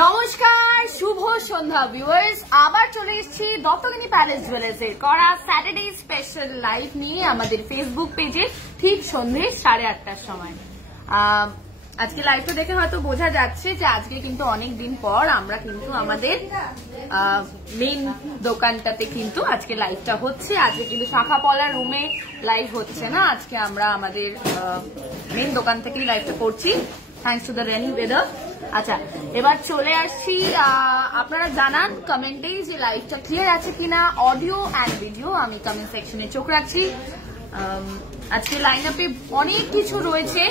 নমস্কার, শুভ সন্ধ্যা ভিউয়ার্স। আবার চলে এসেছি দত্তগিনী প্যালেস জুয়েলার্সের করা স্যাটারডে স্পেশাল লাইভ নিয়ে আমাদের ফেসবুক পেজে ঠিক সন্ধ্যে 8:30টার সময়। আজকে লাইভটা দেখে হয়তো বোঝা যাচ্ছে যে আজকে কিন্তু অনেক দিন পর আমরা কিন্তু আমাদের মেইন দোকানটাতে কিন্তু আজকে লাইভটা হচ্ছে। আজকে কিন্তু শাখাপলা রুমে লাইভ হচ্ছে না, আজকে আমরা আমাদের মেইন দোকান থেকেই লাইভটা করছি, thanks to the rainy weather. আচ্ছা, এবার চলে আসছি, আপনারা জানান কমেন্টে যে লাইভটা ক্লিয়ার আছে কিনা, অডিও অ্যান্ড ভিডিও। আমি কমেন্ট সেকশনে চোখ রাখছি। আজকে লাইন আপে অনেক কিছু রয়েছে।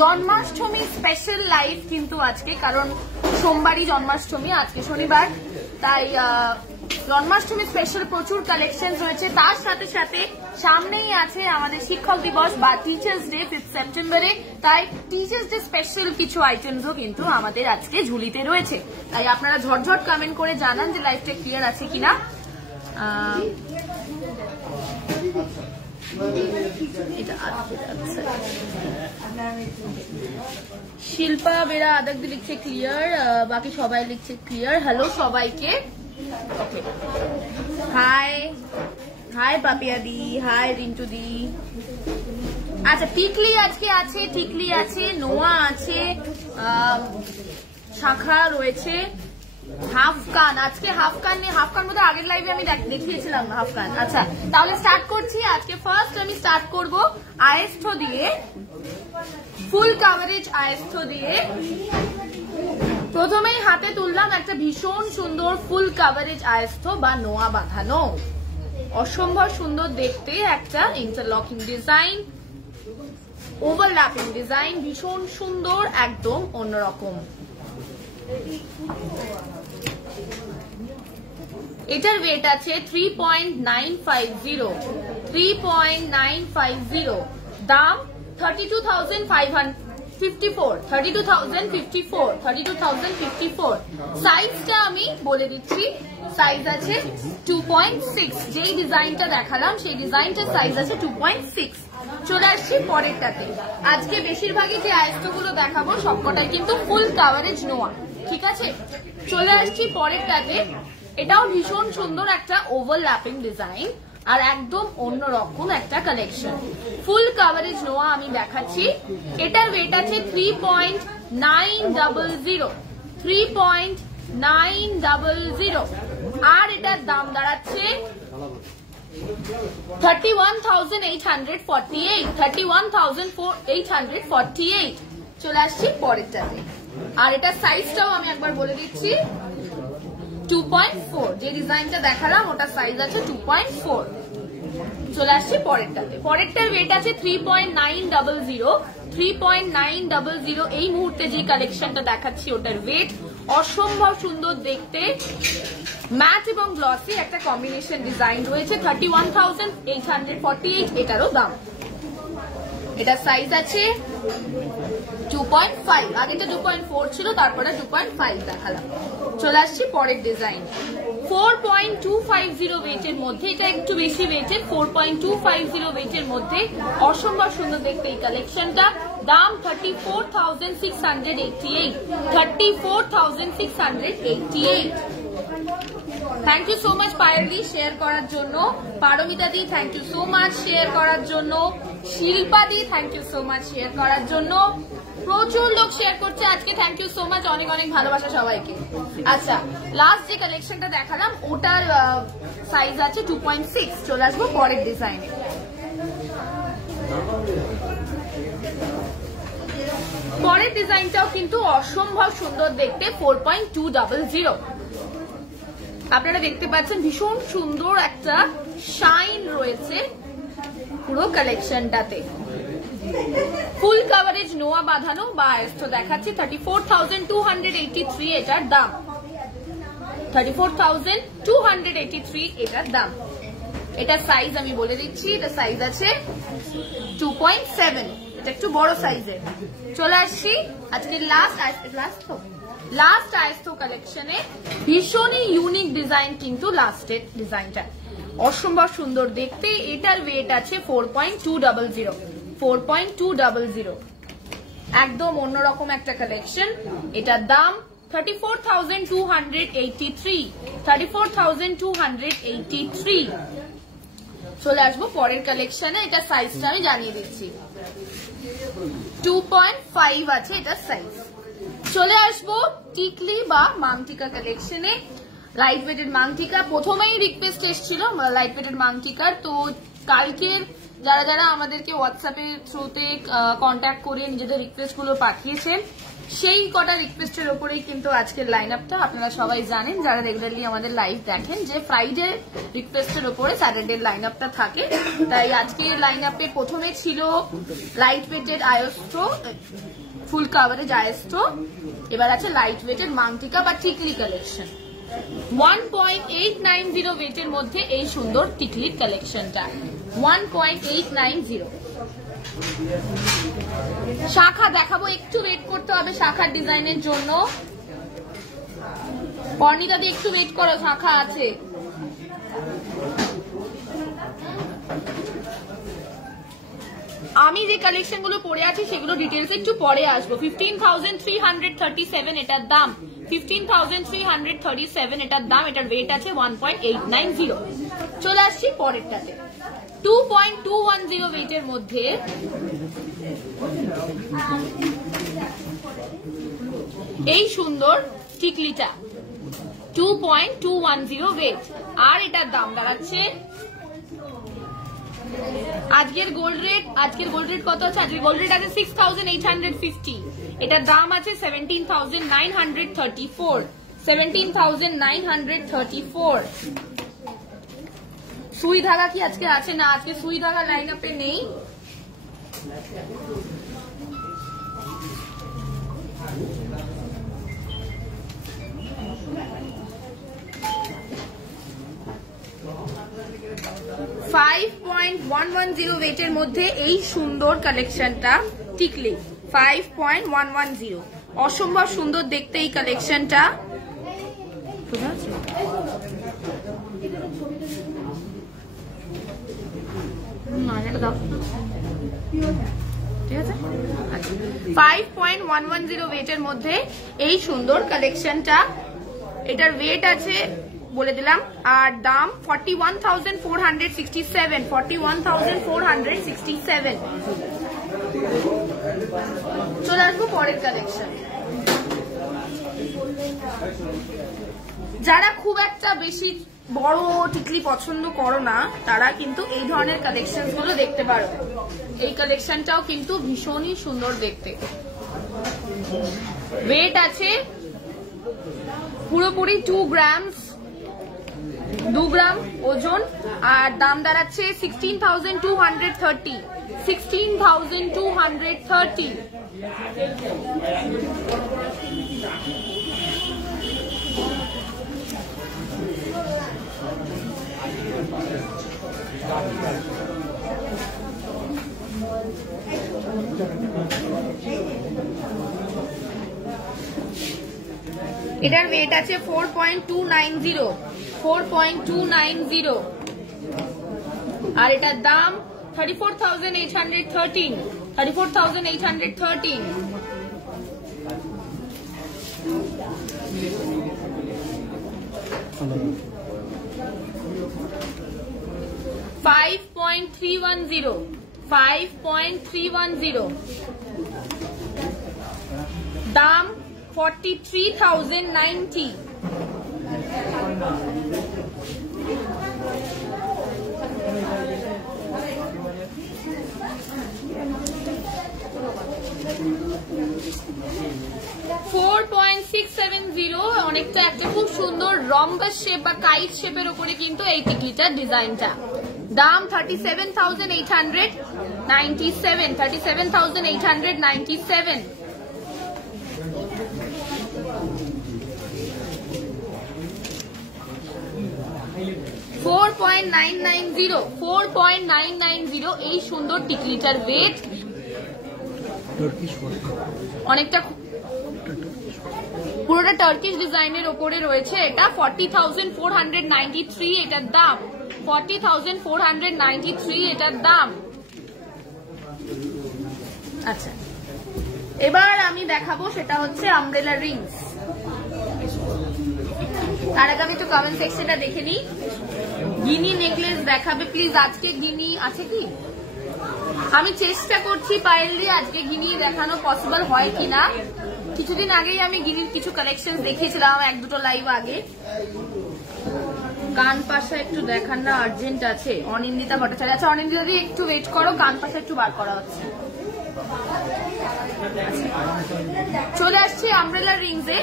জন্মাষ্টমী স্পেশাল লাইভ কিন্তু আজকে, কারণ সোমবারই জন্মাষ্টমী, আজকে শনিবার, তাই জন্মাষ্টমী স্পেশাল প্রচুর কালেকশন রয়েছে। তার সাথে সাথে সামনেই আছে আমাদের শিক্ষক দিবস বা টিচার্স ডে 5 সেপ্টেম্বরে, তাই টিচার্স ডে স্পেশাল কিছু আইটেমসও কিন্তু আমাদের আজকে ঝুলিতে রয়েছে। তাই আপনারা ঝটঝট কমেন্ট করে জানান যে লাইভটা ক্লিয়ার আছে কিনা। শিল্পা বেরা আদাকদি লিখছে ক্লিয়ার, বাকি সবাই লিখছে ক্লিয়ার। হ্যালো সবাইকে, ওকে, হাই হাই পাপিয়া দি, হাই রিন্টু দি। আচ্ছা, টিকলি আজকে আছে, টিকলি আছে, নোয়া আছে, শাখা রয়েছে, হাফকান আজকে হাফকান নিয়ে, হাফকান মধ্যে আগের লাইভে আমি দেখিয়েছিলাম হাফকান। আচ্ছা, তাহলে স্টার্ট করছি। আজকে ফার্স্ট আমি স্টার্ট করব আয়েস্থ দিয়ে, ফুল কাভারেজ আয়েস্থ দিয়ে। প্রথমেই হাতে তুললাম একটা ভীষণ সুন্দর ফুল কাভারেজ আয়েস্থ বা নোয়া বাঁধানো, অসম্ভব সুন্দর দেখতে একটা ইন্টারলকিং ডিজাইন, ওভারল্যাপিং ডিজাইন, ভীষণ সুন্দর, একদম অন্যরকম। এটার ওয়েট আছে 3.950, 3.950, দাম 32,054, সাইজটা আমি বলে দিচ্ছি, সাইজ আছে 2.6, যেই ডিজাইনটা দেখালাম সেই ডিজাইনটার সাইজ আছে 2.6। চলে আসছি পরেরটাতে। আজকে বেশিরভাগই যে আয়েস্থগুলো দেখাবো সবকটাই কিন্তু ফুল কাভারেজ নোয়া, ঠিক আছে। চলে আসছি পরেরটাতে। এটাও ভীষণ সুন্দর একটা ওভারল্যাপিং ডিজাইন আর একদম অন্যরকম একটা কালেকশন, ফুল কাভারেজ নোয়া আমি দেখাচ্ছি। এটার ওয়েট আছে 3.900, 3.900, আর এটার দাম দাঁড়াচ্ছে 31,848, 31,848। চলে আসছি পরেরটাতে। আর এটা সাইজটাও আমি একবার বলে দিচ্ছি, 2.4, যে ডিজাইনটা দেখালাম ওটা সাইজ আছে 2.4। চলে আসছি পরেরটাতে। পরেরটার ওয়েট আছে 3.900, 3.900। এই মুহূর্তে যে কালেকশনটা দেখাচ্ছি ওটার ওয়েট অসম্ভব সুন্দর দেখতে, ম্যাট এবং গ্লসি একটা কম্বিনেশন ডিজাইন রয়েছে, 31,848 এটারও দাম। এটা সাইজ আছে 2.5, আর এটা 2.4 ছিল, তারপরে 2.5 দেখালাম। চলে আসছি পরের ডিজাইন, 4.250 ওয়েটের মধ্যে, এটা একটু বেশি ওয়েটের, 4.250 ওয়েটের মধ্যে অসম্ভব সুন্দর দেখতে এই কালেকশনটা। দাম 34,688, 34,688। Thank you so much Payeli share করার জন্য, Paromita di thank you so much share করার জন্য, Shilpa di thank you so much share করার জন্য। প্রচুর লোক শেয়ার করছে আজকে, থ্যাংক ইউ সো মাচ, অনেক অনেক ভালোবাসা সবাইকে। আচ্ছা, লাস্ট যে কালেকশনটা দেখালাম ওটার সাইজ আছে 2.6। চলে আসবো পরের ডিজাইনে। পরের ডিজাইনটাও কিন্তু অসম্ভব সুন্দর দেখতে, 4.200। আপনারা দেখতে পাচ্ছেন ভীষণ সুন্দর একটা শাইন রয়েছে পুরো কালেকশনটাতে। ফুল কাভারেজ নোয়া বাঁধানো বা আয়েস্থ দেখাচ্ছি, 34,283 এটার দাম, 34,283 এটার দাম। এটা সাইজ আমি বলে দিচ্ছি, এটা সাইজ আছে 2.7, এটা একটু বড় সাইজের। চলে আসছি আজকে লাস্ট আয়েস্থ কালেকশনে, ভীষণই ইউনিক ডিজাইন কিন্তু লাস্টের ডিজাইনটা, অসম্ভব সুন্দর দেখতে। এটার ওয়েট আছে 4.200, 4.200 একদম অন্যরকম একটা কালেকশন। এটার দাম 34,283 34,283। চলে আসবো পরের কালেকশনে। এটা সাইজটা আমি জানিয়ে দিচ্ছি, 2.5 আছে এটার সাইজ। চলে আসবো টিকলি বা মাংটিকা কালেকশনে। লাইট ওয়েটেড মাংটিকা প্রথমেই রিকোয়েস্ট এসেছিল লাইট ওয়েটেড মাংটিকার। তো কালকের যারা যারা আমাদেরকে হোয়াটসঅ্যাপের থ্রুতে কন্ট্যাক্ট করে নিজেদের রিকোয়েস্ট গুলো পাঠিয়েছেন, সেই কটা রিকোয়েস্টের ওপরেই কিন্তু আজকের লাইন আপটা। আপনারা সবাই জানেন যারা রেগুলারলি আমাদের লাইভ দেখেন যে ফ্রাইডে রিকোয়েস্টের ওপরে স্যাটারডে লাইন আপটা থাকে। তাই আজকের লাইন আপের প্রথমে ছিল লাইট ওয়েটেড আয়োস্ট্রো, ফুল কাভারেজ আয়োস্ট্রো। এবার আছে লাইট ওয়েটেড মাংটিকা বা টিকলি কালেকশন। 1.890 ওয়েটের মধ্যে এই সুন্দর টিকলির কালেকশনটা 1.890। শাখা দেখাবো, একটু ওয়েট করতে হবে শাখার ডিজাইনের জন্য। পর্ণিতা দিয়ে একটু ওয়েট করো, শাখা আছে। আমি যে কালেকশন গুলো পরে আছি সেগুলো ডিটেলস একটু পরে আসবো। 15,337 এটার দাম, 15,337 এটার দাম। এটার ওয়েট আছে 1.890। চলে আসছি পরেরটাতে, 2.210 ওয়েটের মধ্যে এই সুন্দর টিকলিটা 2.210 ওয়েট। আর এটার দাম দাঁড়াচ্ছে, আজকের গোল্ড রেট কত আছে? আজকের গোল্ড রেট আছে 6,850। এটার দাম আছে 17,934। 17,934। সুই ধাগা কি আজকে আছে? না, আজকে সুই ধাগা লাইন আপে নেই। $5.110 ওয়েটের মধ্যে এই সুন্দর কালেকশনটা টিকলি 5.110। অসম্ভব সুন্দর দেখতে এই কালেকশনটা। ঠিক আছে, 5.110 ওয়েটের মধ্যে এই সুন্দর কালেকশনটা। এটার ওয়েট আছে বলে দিলাম। আর দাম 41,467। 41,467। চলে আসবো পরের কালেকশন। যারা খুব একটা বেশি বড় টিকলি পছন্দ করো না, তারা কিন্তু এই ধরনের কালেকশন গুলো দেখতে পারো। এই কালেকশনটাও কিন্তু ভীষণই সুন্দর দেখতে। ওয়েট আছে পুরোপুরি 2 গ্রাম ওজন। আর দাম দাঁড়াচ্ছে 16,230। 16,230। এটার ওয়েট আছে 4.290। 4.290। আর এটার দাম 34,813। 34,813। $5.310। 5.310। দাম 43,090। অনেকটা একটা খুব সুন্দর রম্বাস শেপ বা কাইট শেপের উপরে কিন্তু এই টিকলিটার ডিজাইনটা। দাম 37,897। 37,897। 4.990। 4.990 এই সুন্দর টিকলিটার ওয়েট। অনেকটা পুরোটা টার্কিশ ডিজাইনের উপরে রয়েছে। এটা 40,493 এটার দাম। 40,493 এটার দাম। আচ্ছা, এবার আমি দেখাবো সেটা হচ্ছে আমব্রেলা রিংস। তার আগে আমি একটু কমেন্ট সেকশনটা দেখে নিই। গিনি নেকলেস দেখাবে প্লিজ। আজকে গিনি আছে কি? আমি চেষ্টা করছি পায়েল দিয়ে আজকে গিনি দেখানো পসিবল হয় কিনা। কিছুদিন আগেই আমি গিনির কিছু কালেকশন দেখিয়েছিলাম, 1-2 লাইভ আগে। কান পাশা একটু দেখান না, আর্জেন্ট আছে। অনিন্দিতা ভট্টাচার্য। আচ্ছা অনিন্দিতা দিয়ে একটু ওয়েট করো, কান পাশা একটু বার করা হচ্ছে। চলে আসছি আমব্রেলা রিংস এ।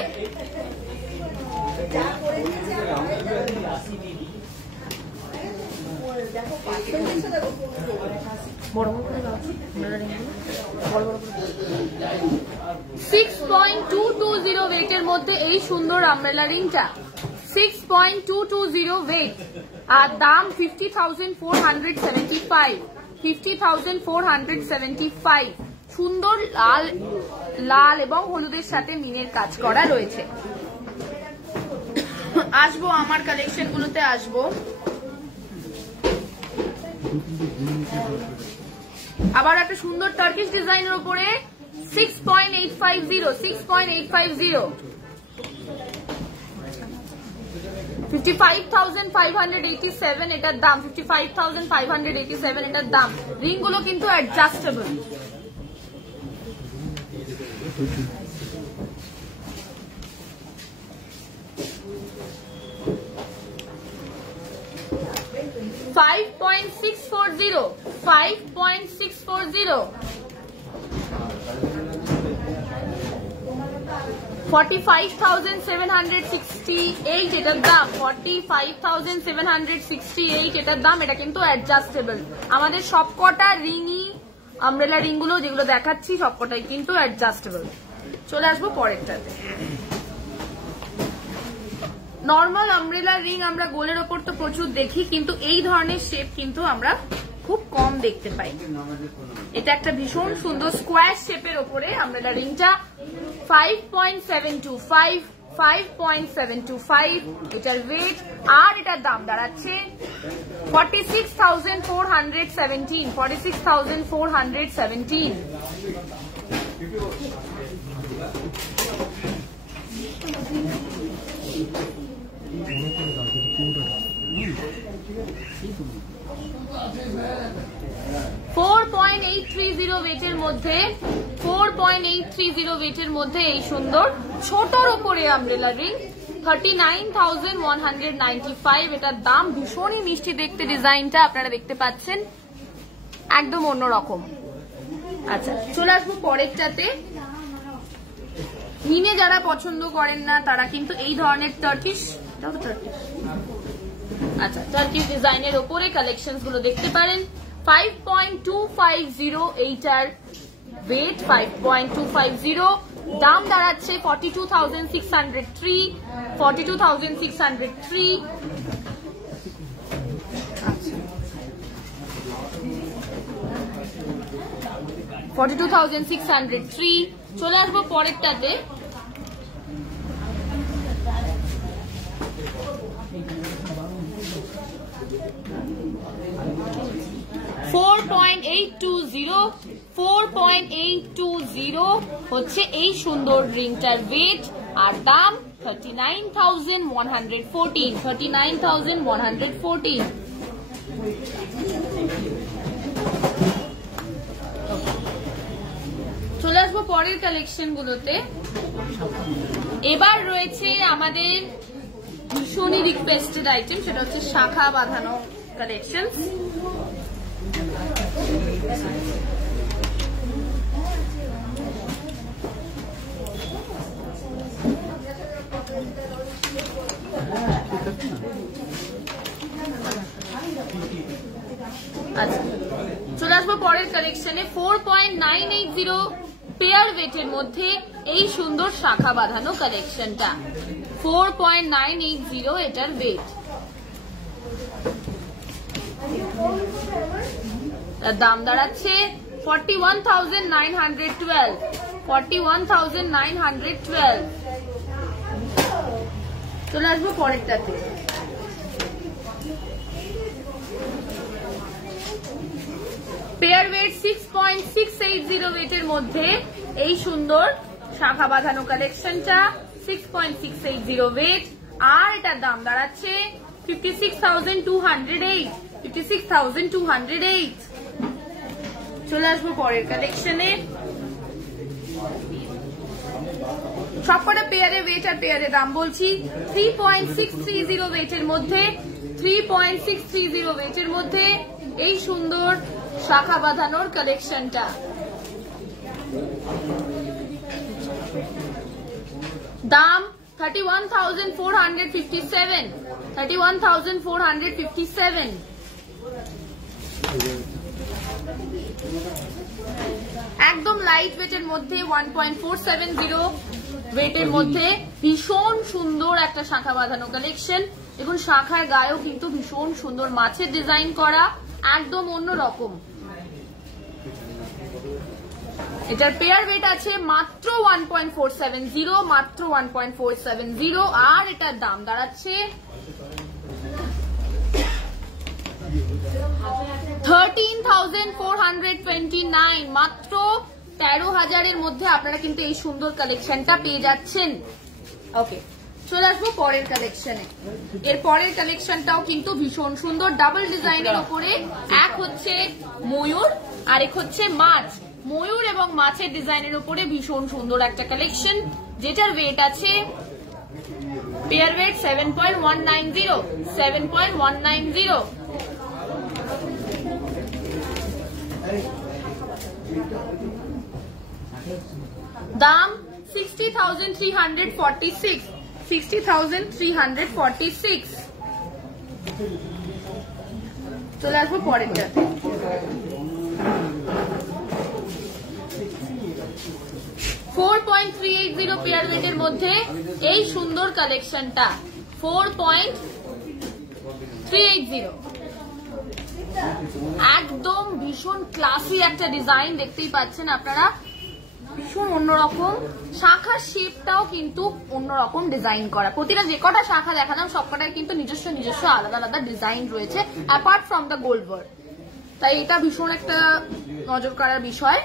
বড় বড় করে দাও আমব্রেলা রিং গুলো, বড় বড় করে। 6.220 ওয়েটের মধ্যে এই সুন্দর আমব্রেলা রিংটা, 6.220 ওয়েট, আর দাম 50,475, 50,475। সুন্দর লাল লাল এবং হলুদের সাথে মিনের কাজ করা রয়েছে। আসবো আমার কালেকশন গুলোতে আসবো। আবার একটা সুন্দর টার্কিশ ডিজাইনের উপরে 6.850, 6.850, 55,587 এটার দাম, 55,587 এটার দাম। রিং গুলো কিন্তু অ্যাডজাস্টেবল। $5.640, 45,768 এটার দাম, 45,768 এটার দাম। এটা কিন্তু অ্যাডজাস্টেবল। আমাদের সবকটা রিংই আমব্রেলা রিং গুলো যেগুলো দেখাচ্ছি সবকটাই কিন্তু অ্যাডজাস্টেবল। চলে আসবো পরেরটাতে। নর্মাল আমব্রেলা রিং আমরা গোলের ওপর তো প্রচুর দেখি, কিন্তু এই ধরনের শেপ কিন্তু আমরা খুব কম দেখতে পাই। এটা একটা ভীষণ সুন্দর স্কোয়ার শেপের ওপরে আমব্রেলা রিংটা, 5.725 এটার ওয়েট, আর এটার দাম দাঁড়াচ্ছে 46,417, 46,417। ওয়েটের মধ্যে 4.830 ওয়েটের মধ্যে এই সুন্দর ছোটর উপরে আমব্রেলা রিং, 39,195 এটার দাম। ভীষণই মিষ্টি দেখতে ডিজাইনটা, আপনারা দেখতে পাচ্ছেন একদম অন্যরকম। আচ্ছা চলে আসবো পরেরটাতে। মিনে যারা পছন্দ করেন না তারা কিন্তু এই ধরনের টার্কিশ ডিজাইনের ওপরে কালেকশন গুলো দেখতে পারেন। 5.250 এইটার ওয়েট, 5.250, দাম দাঁড়াচ্ছে 42,603, 42,603। 42,603। চলে আসবো পরেরটাতে। $4.820 হচ্ছে এই সুন্দর রিংটার ওয়েট, আর দাম 39,114, 39,114। চলে আসবো পরের কালেকশন গুলোতে। এবার রয়েছে আমাদের ভীষণই রিকোয়েস্টেড আইটেম, সেটা হচ্ছে শাখা বাঁধানো কালেকশন। আচ্ছা চলে আসবো পরের কালেকশনে। 4.980 পেয়ার ওয়েটের মধ্যে এই সুন্দর শাখা বাঁধানো কালেকশনটা, 4.980 এটার ওয়েট, দাম দাঁড়াচ্ছে 41,912, 41,912। চলে আসবো পরেরটাতে। পেয়ার ওয়েট 6.680 ওয়েটের মধ্যে এই সুন্দর শাখা বাঁধানো কালেকশনটা 6.680 ওয়েট, আর এটার দাম দাঁড়াচ্ছে 56,208। 56,208। চলে আসবো পরের কালেকশনে। সবকটা পেয়ারে ওয়েট আর পেয়ারে দাম বলছি। 3.630 ওয়েটের মধ্যে 3.630 ওয়েটের মধ্যে এই সুন্দর শাখা বাঁধানোর কালেকশনটা। দাম 31,457। 31,457। একদম লাইট ওয়েটের মধ্যে 1.470 ওয়েটের মধ্যে ভীষণ সুন্দর একটা শাখা বাঁধানো কালেকশন। দেখুন শাখার গায়েও কিন্তু ভীষণ সুন্দর মাছের ডিজাইন করা, একদম অন্যরকম। এটার পেয়ার ওয়েট আছে মাত্র 1.470, মাত্র 1.470, আর এটার দাম দাঁড়াচ্ছে 13,429। মাত্র 13,000-এর মধ্যে আপনারা কিন্তু এই সুন্দর কালেকশনটা পেয়ে যাচ্ছেন। ওকে, চলে আসবো পরের কালেকশনে। এর পরের কালেকশনটাও কিন্তু ভীষণ সুন্দর, ডাবল ডিজাইনের উপরে। এক হচ্ছে ময়ূর আর এক হচ্ছে মাছ। ময়ূর এবং মাছের ডিজাইনের উপরে ভীষণ সুন্দর একটা কালেকশন, যেটার ওয়েট আছে পেয়ার ওয়েট 7.190। 7.190। দাম 60,346। 60,346। চলে আসবো পরেরটাতে। 4.380 পেয়ার ওয়েটের মধ্যে এই সুন্দর কালেকশনটা। 4.380। একদম ভীষণ ক্লাসি একটা ডিজাইন, দেখতেই পাচ্ছেন আপনারা, ভীষণ অন্যরকম। শাখার শেপটাও কিন্তু অন্যরকম ডিজাইন করা। প্রতিটা যে কটা শাখা দেখালাম সবকটাই কিন্তু নিজস্ব নিজস্ব আলাদা আলাদা ডিজাইন রয়েছে, apart from the gold work. তাই এটা ভীষণ একটা নজর করার বিষয়।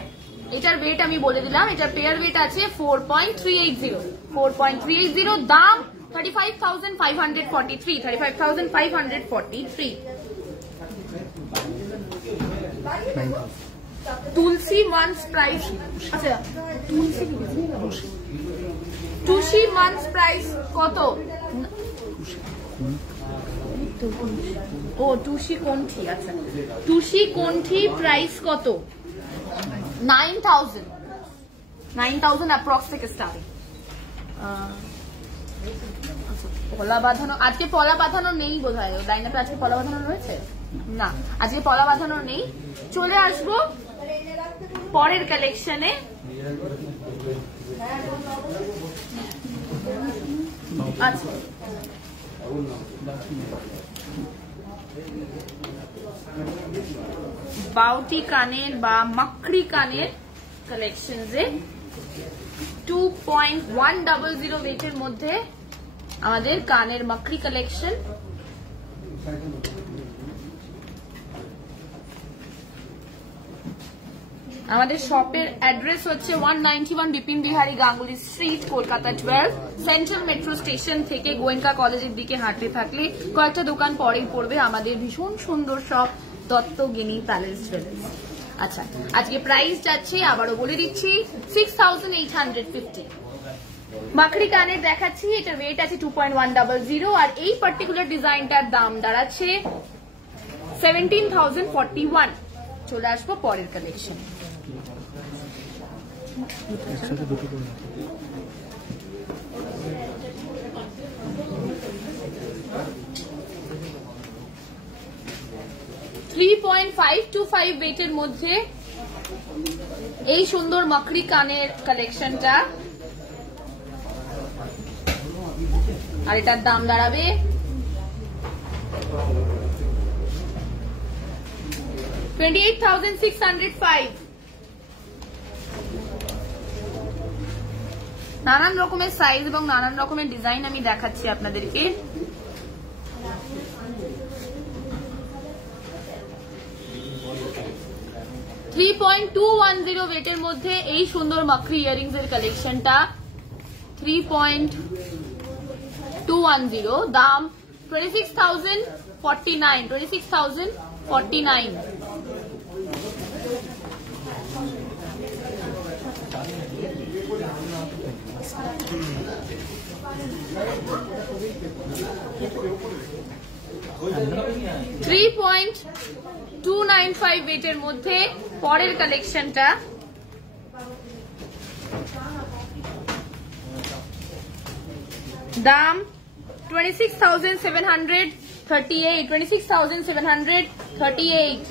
এটার ওয়েট আমি বলে দিলাম, এটার পেয়ার ওয়েট আছে 4.380। 4.380। দাম 35,543। 35,543। তুলসী মান্স প্রাইস, আচ্ছা তুলসী মান্স প্রাইস কত? ও টুসি কোন্ঠি, আচ্ছা টুসি কোন্ঠি প্রাইস কত? 9,000। 9,000 অ্যাপ্রক্স থেকে স্টার্টিং। পলা বাঁধানো, আজকে পলা বাঁধানো নেই বোধহয় লাইন আপে। আজকে পলা বাঁধানো রয়েছে না, আজকে পলা বাঁধানো নেই। চলে আসবো পরের কালেকশনে। আচ্ছা, বাউটি কানের বা মাকড়ি কানের কালেকশন, 2.100 ওয়েটের মধ্যে আমাদের কানের মাকড়ি কালেকশন। আমাদের শপের অ্যাড্রেস হচ্ছে 191 Bipin Bihari Ganguly street, Kolkata 12। Central metro station থেকে গোয়েঙ্কা কলেজের দিকে হাঁটতে থাকলে কয়েকটা দোকান পরেই পড়বে আমাদের ভীষণ সুন্দর শপ দত্তগিনি প্যালেস জুয়েলার্স। আচ্ছা, আজকে প্রাইস যাচ্ছে আবারও বলে দিচ্ছি 6,850। মাকড়ি কানের দেখাচ্ছি, এটার ওয়েট আছে 2.100, আর এই পার্টিকুলার ডিজাইনটার দাম দাঁড়াচ্ছে 17,041। চলে আসবো পরের কালেকশন। $3.525 ওয়েটের মধ্যে এই সুন্দর মাকড়ি কানের কালেকশনটা, আর এটার দাম দাঁড়াবে 28,605। নানান রকমের সাইজ এবং নানান রকমের ডিজাইন আমি দেখাচ্ছি আপনাদেরকে। 3.210 ওয়েটের মধ্যে এই সুন্দর মাকড়ি ইয়ারিংস এর কালেকশনটা 3.210, দাম 26,049, 26,049। $3.295 ওয়েটের মধ্যে পরের কালেকশনটা দাম 26,738, 26,738।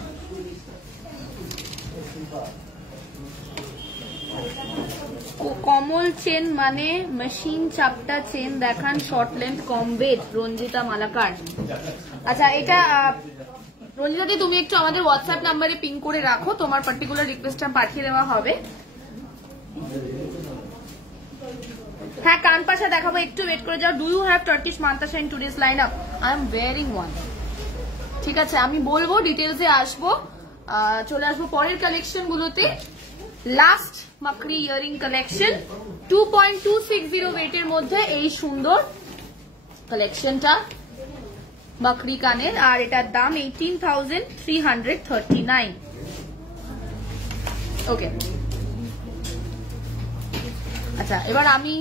কমল চেন মানে মেশিন চাপটা চেন দেখান, শর্ট লেন্থ কম ওয়েট, রঞ্জিতা মালাকার। আচ্ছা, এটা রঞ্জিতাদি তুমি একটু আমাদের হোয়াটসঅ্যাপ নাম্বারে পিং করে রাখো, তোমার পার্টিকুলার রিকোয়েস্টটা পাঠিয়ে দেওয়া হবে। হ্যাঁ, কানপাশা দেখাবো, একটু ওয়েট করে যাও। Do you have Turkish mantasa in today's line up? I am wearing one. ঠিক আছে, আমি বলবো, ডিটেলসে আসবো, চলে আসবো পরের কালেকশন গুলোতে। লাস্ট মাকড়ি ইয়ারিং কালেকশন 2.260 ওয়েটের মধ্যে এই সুন্দর কালেকশনটা মাকড়ি কানের, আর এটার দাম 18,339। ওকে, আচ্ছা এবার আমি,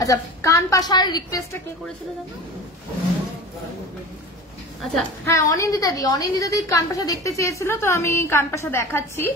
আচ্ছা কানপাশার রিকোয়েস্টটা কে করেছিল জানো? আচ্ছা হ্যাঁ, অনিন্দিতা দি কানপাশা দেখতে চেয়েছিল, তো আমি কানপাশা দেখাচ্ছি।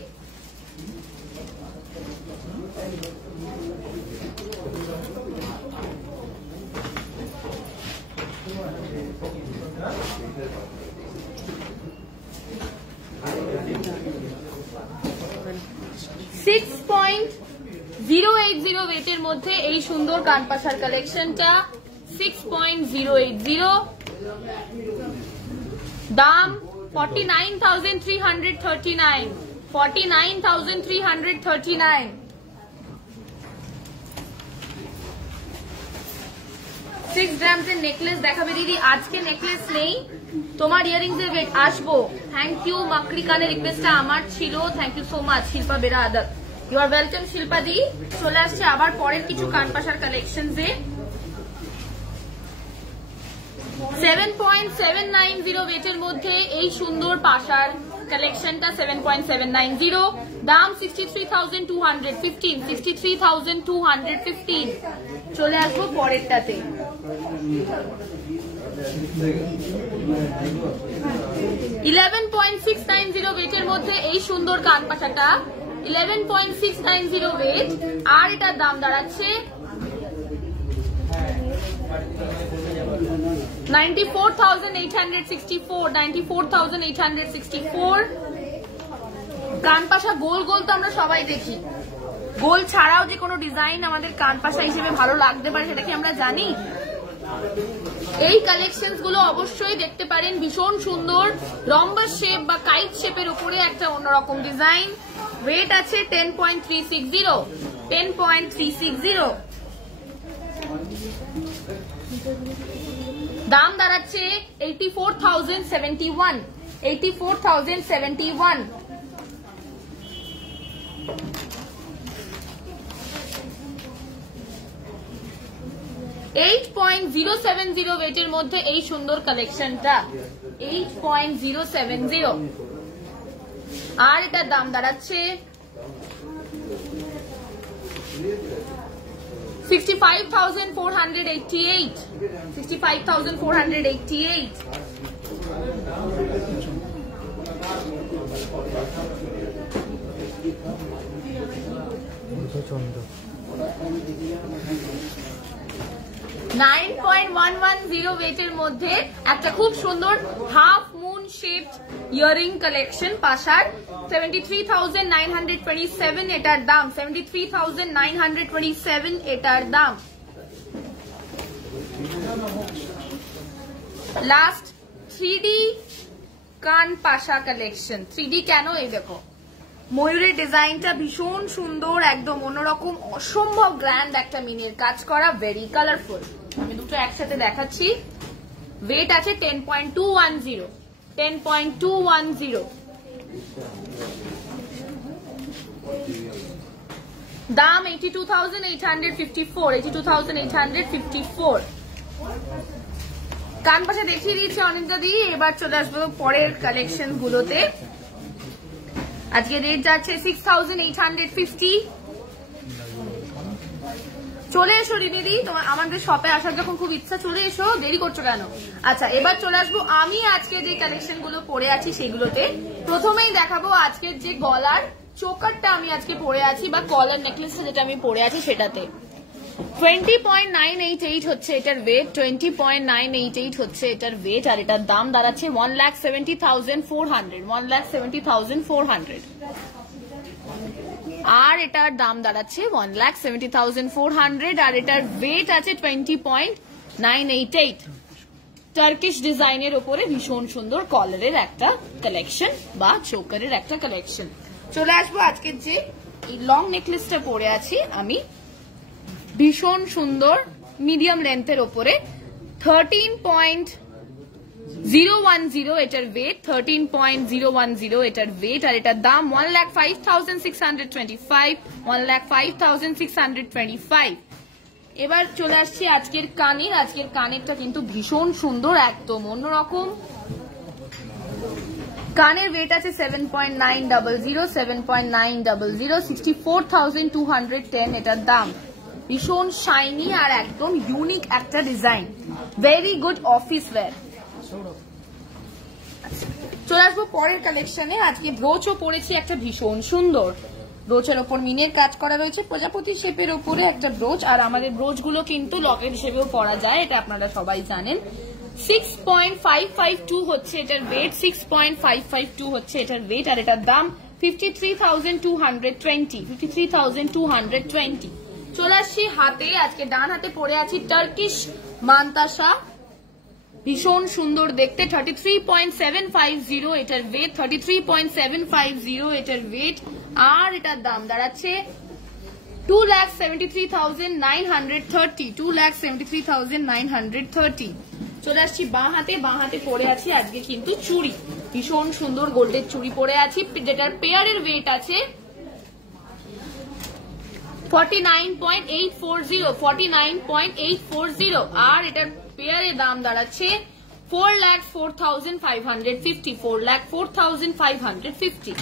$6.080 ওয়েটের মধ্যে এই সুন্দর কানপাশার কালেকশনটা 6.080, দাম 49,339, 49,339। সিক্স গ্রামস এর নেকলেস দেখাবে দিদি? আজকে নেকলেস নেই, তোমার ইয়ারিংস এর ওয়েট আসবো। থ্যাংক ইউ, মাকড়ি কানের রিকোয়েস্টটা আমার ছিল, thank you so much Shilpa Bera আদাব। ইউ আর ওয়েলকাম শিল্পা দি। চলে আসছে আবার পরের কিছু কানপাশার কালেকশন এ। 7.790 ওয়েটের মধ্যে এই সুন্দর পাশার কালেকশনটা 7.790, দাম 63,215, 63,215। চলে আসবো পরেরটাতে। 11.690 ওয়েটের মধ্যে এই সুন্দর কানপাশাটা 11.690 ওয়েট, আর এটার দাম দাঁড়াচ্ছে 94,864, 94,864। কানপাশা গোল গোল তো আমরা সবাই দেখি, গোল ছাড়াও যে কোনো ডিজাইন আমাদের কানপাশা হিসেবে ভালো লাগতে পারে, সেটা কি আমরা জানি? এই কালেকশন গুলো অবশ্যই দেখতে পারেন, ভীষণ সুন্দর রম্বাস শেপ বা কাইট শেপের উপরে একটা অন্যরকম ডিজাইন। ওয়েট আছে 10.360, 10.360। দাম দাঁড়াচ্ছে 84,071, 84,071। $8.070 ওয়েটের মধ্যে এই সুন্দর কালেকশনটা 8.070, আর এটার দাম দাঁড়াচ্ছে 65,488, 65,488। $9.110 ওয়েটের মধ্যে একটা খুব সুন্দর half moon shaped earring collection পাশার 73,927 এটার দাম, 73,927 এটার দাম। লাস্ট 3D কান পাশা কালেকশন। 3D কেন? এই দেখো ময়ূরের ডিজাইনটা ভীষণ সুন্দর, একদম অন্যরকম, অসম্ভব গ্র্যান্ড একটা মিনের কাজ করা, ভেরি কালারফুল। আমি দুটো একসাথে দেখাচ্ছি। ওয়েট আছে 10.210, 10.210। দাম 82,854, 82,854। কান পাশে দেখিয়ে দিয়েছি অনিন্দা দি। এবার চলে আসবো পরের কালেকশন গুলোতে। আজকে রেট যাচ্ছে 6,850। চলে এসো রিদিদি, তোমার আমাদের শপে আসার যখন খুব ইচ্ছা চলে এসো, দেরি করছো কেন? আচ্ছা, এবার চলে আসবো আমি আজকে যে কালেকশন গুলো পরে আছি সেগুলোতে। প্রথমেই দেখাবো আজকের যে গলার চোকারটা আমি আজকে পরে আছি, বা কলার নেকলেসটা যেটা আমি পরে আছি সেটাতে 20.988 হচ্ছে এটার ওয়েট, 20.988 হচ্ছে এটার ওয়েট। আর এটার দাম দাঁড়াচ্ছে 1,70,400, 1,70,400। আর এটার দাম দাঁড়াচ্ছে 1,70,400। আর এটার ওয়েট আছে 20.988। টার্কিশ ডিজাইনের উপরে ভীষণ সুন্দর কলারের একটা কালেকশন বা চোকারের একটা কালেকশন। চলে আসবো আজকের যে এই লং নেকলেসটা পরে আছি আমি, ভীষণ সুন্দর মিডিয়াম লেন্থের ওপরে 13.010 এটার ওয়েট, 13.010 এটার ওয়েট। আর এটার দাম 1,05,625, 1,05,625। এবার চলে আসছি আজকের কানের। আজকের কানেরটা কিন্তু ভীষণ সুন্দর, একদম অন্যরকম। কানের ওয়েট আছে 7.900, 7.900, 64,210 এটার দাম। ভীষণ শাইনি আর একদম ইউনিক একটা design, very good office wear. চলে আসবো পরের কালেকশনে। আজকে ব্রোচও পরেছি একটা ভীষণ সুন্দর, ব্রোচের ওপর মিনের কাজ করা রয়েছে, প্রজাপতি শেপের ওপরে একটা ব্রোচ। আর আমাদের ব্রোচ গুলো কিন্তু লকেট হিসেবেও পরা যায়, এটা আপনারা সবাই জানেন। 6.552 হচ্ছে এটার ওয়েট, 6.552 হচ্ছে এটার ওয়েট। আর এটার দাম 53,220, 53,220। চলে আসছি হাতে। আজকে ডান হাতে পরে আছি টার্কিশ মান্তাসা, ভীষণ সুন্দর দেখতে, 33.750 এটার ওয়েট, 33.750 এটার ওয়েট। আর এটার দাম দাঁড়াচ্ছে 2,73,930, 2,73,930। চলে আসছি বাঁ হাতে। বাঁ হাতে পরে আছি আজকে কিন্তু চুড়ি, ভীষণ সুন্দর গোল্ডের চুড়ি পরে আছি, যেটার পেয়ারের ওয়েট আছে 49.840, 49.840। আর এটার পেয়ারের দাম দাঁড়াচ্ছে 4,04,550, 4,04,550।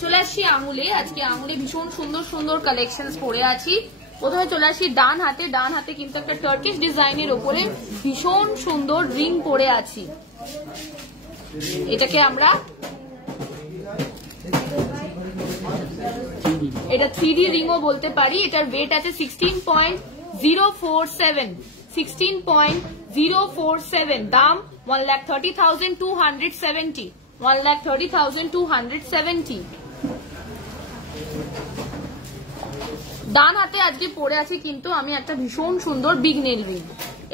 চলে আসছি আঙুলে। আজকে আঙুলে ভীষণ সুন্দর সুন্দর কালেকশন পরে আছি। প্রথমে চলে আসি ডান হাতে। ডান হাতে কিন্তু একটা টার্কিশ ডিজাইনের উপরে ভীষণ সুন্দর রিং পরে আছি। এটাকে আমরা এটা 3D রিংও বলতে পারি। এটার ওয়েট আছে 16.047, 16.047। দাম 1,30,270, 1,30,270। ডান হাতে আজকে পরে আছি কিন্তু আমি একটা ভীষণ সুন্দর বিগ নেল রিং।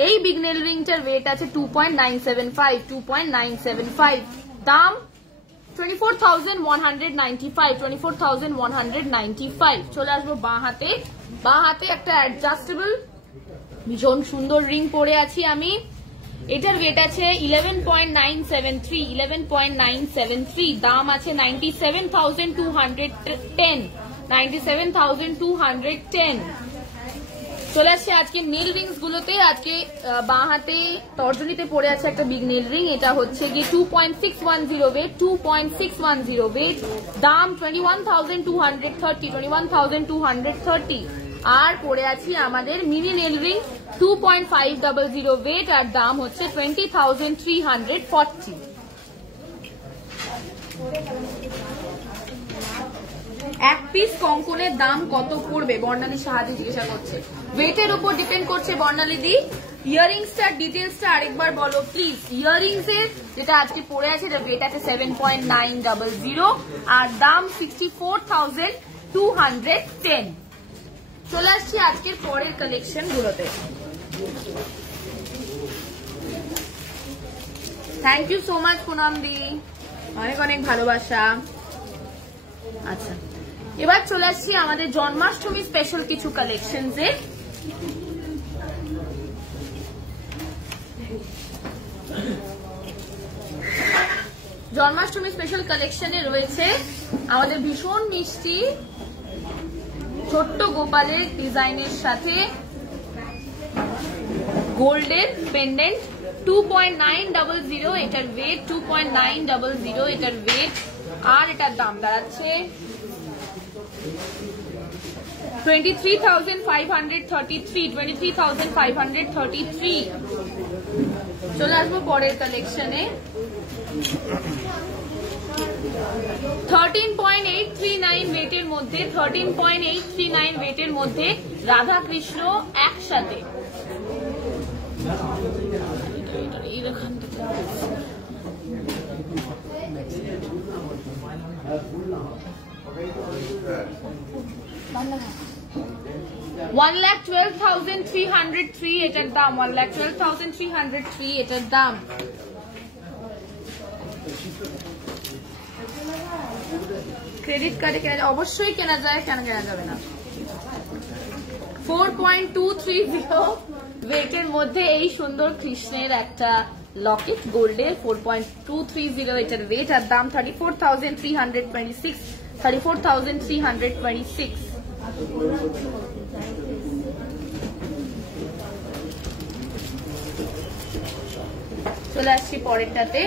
এই বিগ নেল রিংটার ওয়েট আছে 2.975, 2.975। দাম 24,195, 24,195। চলে আসবো বাঁ হাতে। বাঁ হাতে একটা অ্যাডজাস্টেবল ভীষণ সুন্দর রিং পরে আছি আমি। এটার ওয়েট আছে 11.973, 11.973। দাম আছে 97,210, 97,210। চলে আসছে আজকে নীল রিংস গুলোতে। আজকে বাঁ হাতে তর্জনীতে পড়ে আছে একটা বিগ নীল রিং। এটা হচ্ছে গিয়ে 2.610 ওয়েট, 2.610 ওয়েট। দাম 21,230, 21,230। আর পড়ে আছি আমাদের মিনি নেল রিং 2.500 ওয়েট, আর দাম হচ্ছে 20,340। এক পিস কঙ্কনের দাম কত পড়বে বর্ণালী সাহায্যে জিজ্ঞাসা করছে। ওয়েটের উপর ডিপেন্ড করছে বর্ণালী দি। ইয়ারিংসটার ডিটেলসটা আরেকবার বলো প্লিজ। ইয়ারিংস এর যেটা আজকে পড়ে আছে এটা ওয়েট আছে 7.900 আর দাম 64,210। চলে আসছি আজকের পরের কালেকশন গুলোতে। Thank you so much Poonam di, অনেক অনেক ভালোবাসা। আচ্ছা, এবার চলে আসছি আমাদের জন্মাষ্টমী স্পেশাল কিছু কালেকশনসে। জন্মাষ্টমী স্পেশাল কালেকশনে রয়েছে আমাদের ভীষণ মিষ্টি ছোট্ট গোপালের ডিজাইনের সাথে গোল্ডের পেন্ডেন্ট 2.900 এটার ওয়েট 2.900 এটার ওয়েট আর এটার দাম দাঁড়াচ্ছে 23,533 চলে আসবো পরের কালেকশনে 13.839 ওয়েটের মধ্যে 13.839 ওয়েটের মধ্যে রাধা কৃষ্ণ একসাথে এইরকম 1,12,303 এটার দাম 1,12,303 এটার দাম ক্রেডিট কার্ডে কেনা যায় অবশ্যই কেনা যায় কেন কেনা যাবে না 4.230 ওয়েটের মধ্যে এই সুন্দর কৃষ্ণের একটা লকেট গোল্ডের 4.230 এটার ওয়েট আর দাম 34,326 34,326 চলে আসছি পরেরটাতে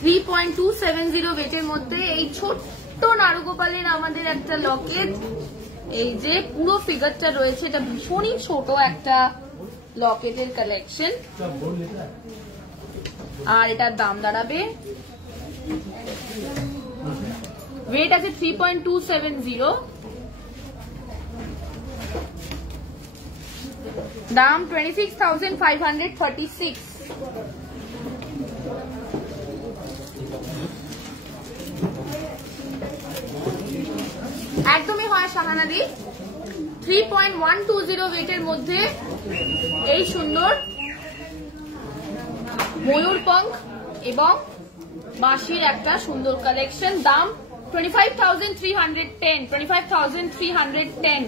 3.270 ওয়েটের মধ্যে এই ছোট্ট নারুগোপালের আমাদের একটা লকেট এই যে পুরো ফিগারটা রয়েছে এটা ভীষণই ছোট একটা লকেটের কালেকশন আর এটার দাম দাঁড়াবে ওয়েট আছে 3.270 দাম 26,536 একদমই হয় শাহানাদি 3.120 ওয়েটের মধ্যে এই সুন্দর ময়ূর পঙ্খ এবং বাঁশির একটা সুন্দর কালেকশন দাম 25,310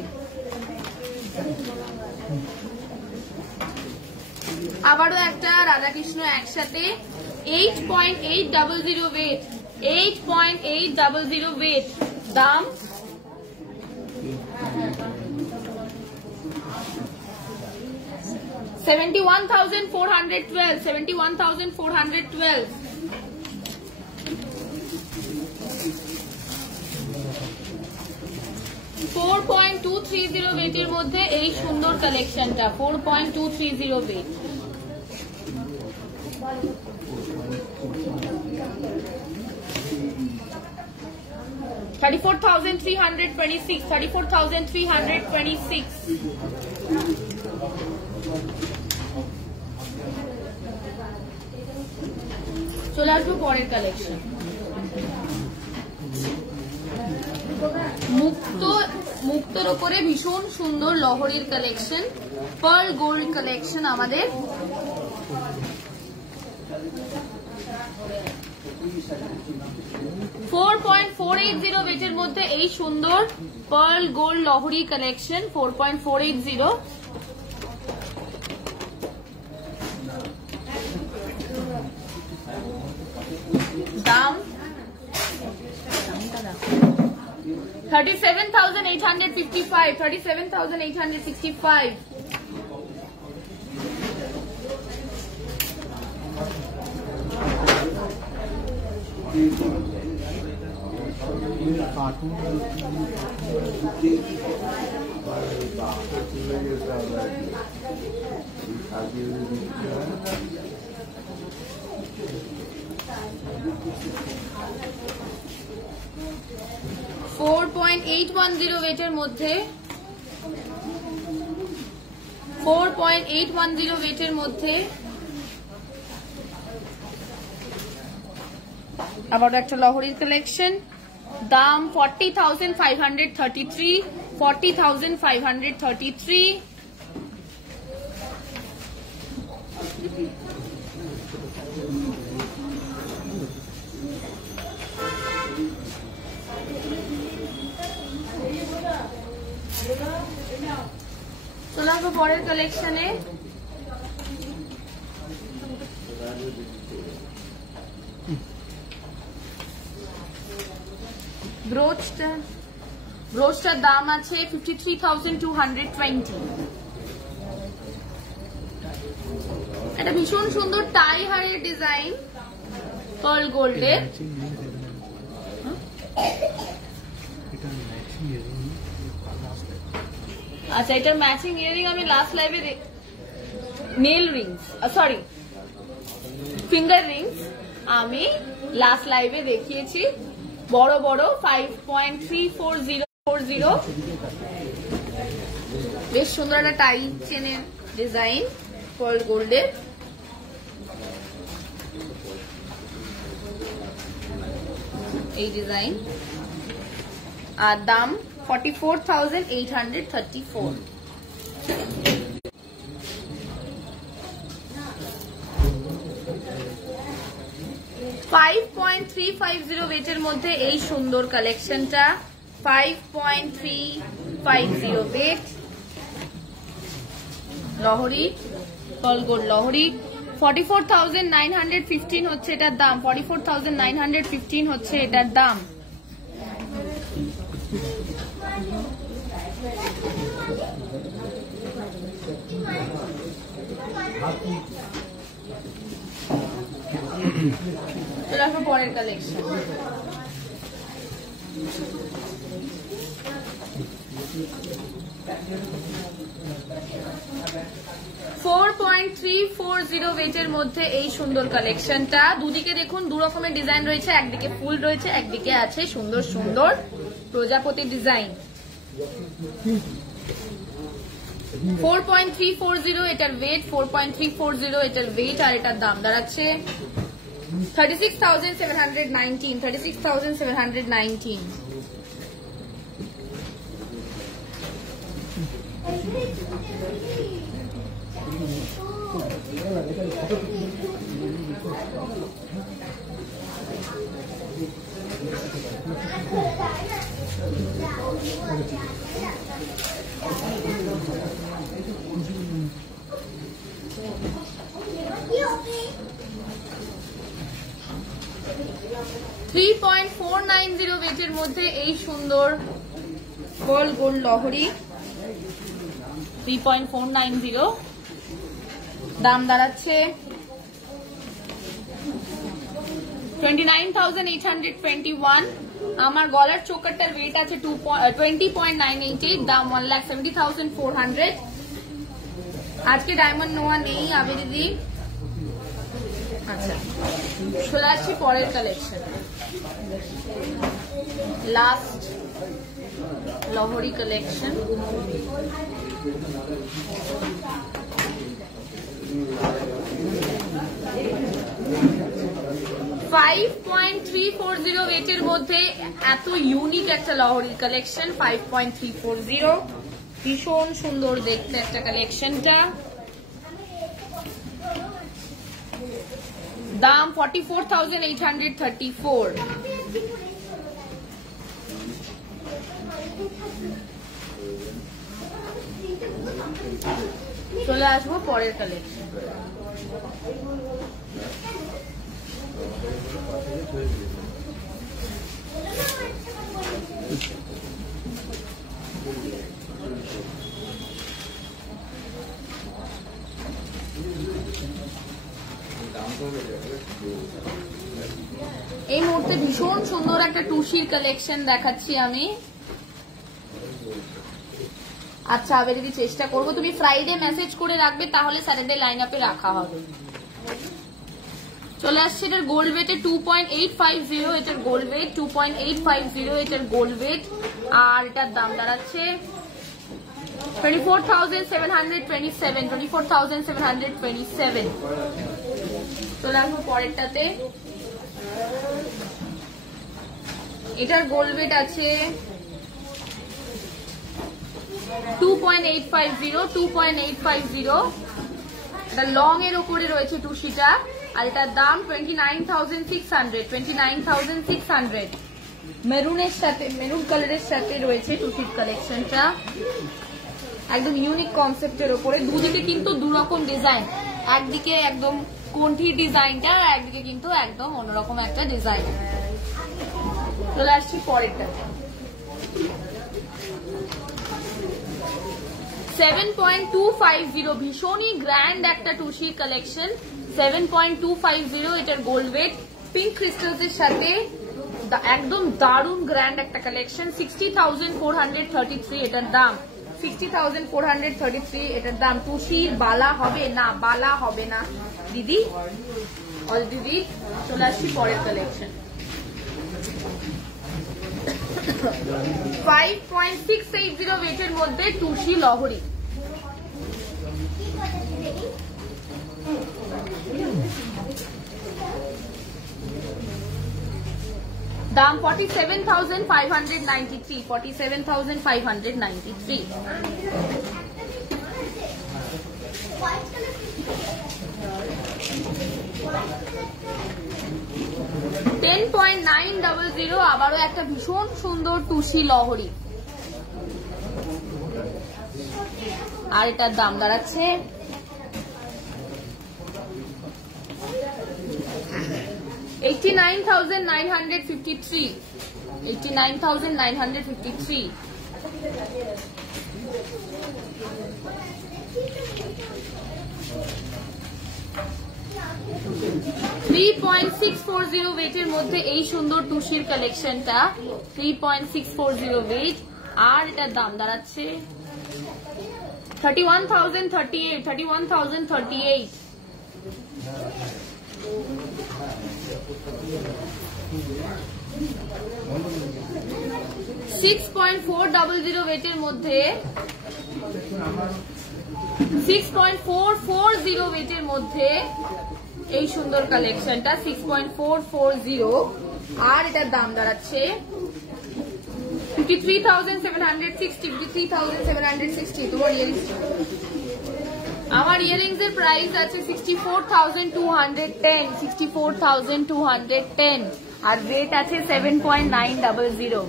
আবারও একটা রাধাকৃষ্ণ একসাথে 8.800 ওয়েট 8.800 ওয়েট দাম 71,412 71,412 4.230 ওয়েটের মধ্যে এই সুন্দর কালেকশনটা 4.230 ওয়েট $34,326 চলে আসবো পরের কালেকশন মুক্তর উপরে ভীষণ সুন্দর লহরীর কালেকশন পার্ল গোল্ড কালেকশন আমাদের $4.480 ওয়েটের মধ্যে এই সুন্দর পার্ল গোল্ড লহরী কালেকশন 4.480 দাম 37,865 4.810 ওয়েটের মধ্যে 4.810 ওয়েটের মধ্যে আবার একটা লহরীর কালেকশন দাম 40,533 40,533 চলে আসবো পরের কালেকশনে ব্রোচটার দাম আছে 53,220। এটা ভীষণ সুন্দর টাই হারের ডিজাইন, পার্ল গোল্ডের। আচ্ছা, এটা ম্যাচিং ইয়ারিং আমি লাস্ট লাইভে nail Rings, sorry finger Rings আমি লাস্ট লাইভে দেখিয়েছি। বড় বড় 5.340, বেশ সুন্দর একটা টাই চেনের ডিজাইন, পার্ল গোল্ডের। এই ডিজাইন, আর দাম 44,834। 5.350 ওয়েটের মধ্যে এই সুন্দর কালেকশনটা, 5.350 ওয়েট, লহরি, পার্ল গোল্ড লহরি। 44,915 হচ্ছে এটার দাম, 44,915 হচ্ছে এটার দাম। পরের কালেকশন, 4.340 ওয়েটের মধ্যে এই সুন্দর কালেকশনটা। দুদিকে দেখুন দু রকমের ডিজাইন রয়েছে, একদিকে ফুল রয়েছে, একদিকে আছে সুন্দর সুন্দর প্রজাপতি ডিজাইন। 4.340 এটার ওয়েট, 4.340 এটার ওয়েট, আর এটার দাম দাঁড়াচ্ছে 36,719, 36,719। $3.490 ওয়েটের মধ্যে এই সুন্দর পার্ল গোল্ড লহরি, 3.490, দাম দাঁড়াচ্ছে 29,821। আমার গলার চোকারটার ওয়েট আছে 20.988, দাম 1,70,400। আজকে ডায়মন্ড নোয়া নেই আবেদিদি। আচ্ছা, চলে আসছি পরের কালেকশন, লাস্ট লহরি কালেকশন। 5.340 ওয়েটের মধ্যে এত ইউনিক একটা লহরি কালেকশন, 5.340, ভীষণ সুন্দর দেখতে একটা কালেকশনটা। দাম 44,834। চলে আসবো পরের কালেকশন, এই মুহূর্তে ভীষণ সুন্দর একটা টুসির কালেকশন দেখাচ্ছি আমি। আচ্ছা, আবার যদি চেষ্টা করবো, তুমি ফ্রাইডে মেসেজ করে রাখবে, তাহলে স্যাটারডে লাইন আপে রাখা হবে। চলে আসছে এটার গোল্ড ওয়েটে 2.850, এটার গোল্ড ওয়েট 2.850, এটার গোল্ড ওয়েট, আর এটার দাম দাঁড়াচ্ছে 24,727, 24,727। চলে আসবো পরেরটাতে, এটার গোল্ড ওয়েট আছে 2.850, এটা লং এর উপরে রয়েছে টুসিটা, আর এটার দাম 29,600, 29,600। মেরুনের সাথে, মেরুন কালারের সাথে রয়েছে টুসির কালেকশনটা, একদম ইউনিক কনসেপ্টের উপরে। দুদিকে কিন্তু দুরকম ডিজাইন, একদিকে একদম কোন্ঠি ডিজাইনটা, আর একদিকে কিন্তু একদম অন্যরকম একটা ডিজাইন। চলে আসছি পরেরটা। 7.250 ভীষণই গ্র্যান্ড একটা টুসি কালেকশন। 7.250 এটার গোল্ড ওয়েট পিঙ্ক ক্রিস্টালস এর সাথে একদম দারুণ গ্র্যান্ড একটা কালেকশন। 60,433 এটার দাম। 60,433 এটার দাম। টুসির বালা হবে না, বালা হবে না দিদি। অল দিদি চলে আসছি পরের কালেকশন। 5.680 ওয়েটের মধ্যে টুসি লহরি। দাম 47,593। 47,593। 10.900 আবারও একটা ভীষণ সুন্দর টুসি লহরি। আর এটার দাম দাঁড়াচ্ছে 89,953। 89,953। 3.640 ওয়েটের মধ্যে এই সুন্দর টুসির কালেকশনটা। 3.640 ওয়েট। আর এটার দাম দাঁড়াচ্ছে 31,038। 31,038। 6.400 ওয়েটের মধ্যে 6.440 ওয়েটের মধ্যে এই সুন্দর কালেকশনটা। 6.440। আর এটার দাম দাঁড়াচ্ছে 53,760। 53,760। তোমার ইয়ারিংস, আমার ইয়ারিংস এর প্রাইস আছে 64,210। 64,210। আর রেট আছে 7.900।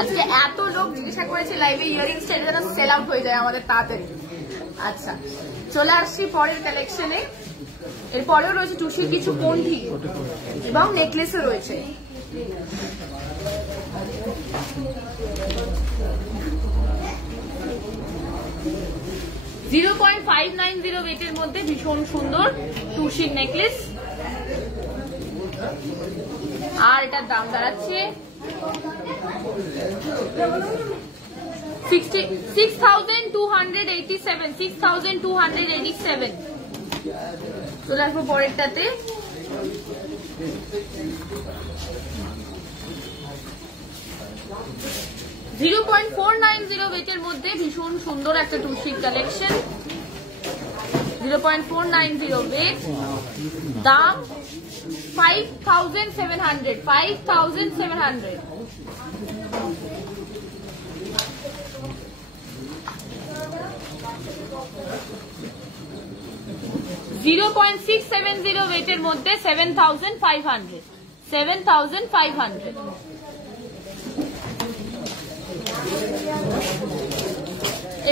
আজকে এত লোক জিজ্ঞাসা করেছে লাইভে ইয়ারিংস টা যেন সেল আউট হয়ে যায় আমাদের তাড়াতাড়ি। আচ্ছা চলে আসছি পরের কালেকশনে। এরপরেও রয়েছে টুসির কিছু কণ্ঠি এবং নেকলেসও রয়েছে। $0.590 ওয়েটের মধ্যে ভীষণ সুন্দর টুসির নেকলেস। আর এটার দাম দাঁড়াচ্ছে 6,287। 6,287। চলে আসবো পরেরটাতে। $0.490 ওয়েটের মধ্যে ভীষণ সুন্দর একটা টুসির কালেকশন। 0.490 ওয়েট। দাম 5,700। 5,700। 0.670 ওয়েটের মধ্যে 7,500। 7,500।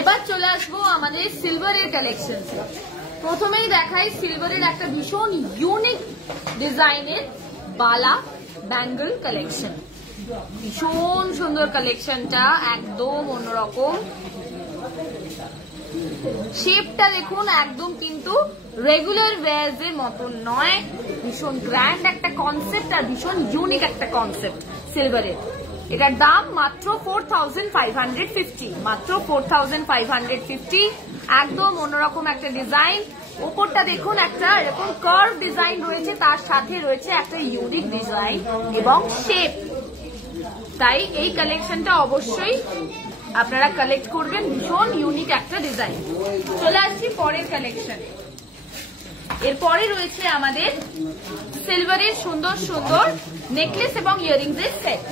এবার চলে আসবো আমাদের সিলভারের কালেকশন। প্রথমেই দেখাই সিলভারের একটা ভীষণ ইউনিক ডিজাইনের বালা ব্যাঙ্গল কালেকশন। ভীষণ সুন্দর কালেকশনটা, একদম অন্যরকম। শেপটা দেখুন, একদম কিন্তু রেগুলার ওয়্যার্স এর মতন নয়। ভীষণ গ্র্যান্ড একটা কনসেপ্ট আর ভীষণ ইউনিক একটা কনসেপ্ট সিলভারের। এটার দাম মাত্র 4,550। মাত্র 4,550। একদম অন্যরকম একটা ডিজাইন। উপরটা দেখুন একটা এরকম কার্ভ ডিজাইন রয়েছে, তার সাথে রয়েছে একটা ইউনিক ডিজাইন এবং শেপ। তাই এই কালেকশনটা অবশ্যই আপনারা কালেক্ট করবেন। ভীষণ ইউনিক একটা ডিজাইন। চলে আসছি পরের কালেকশনে। এরপরে রয়েছে আমাদের সিলভারের সুন্দর সুন্দর নেকলেস এবং ইয়ারিংস এর সেট।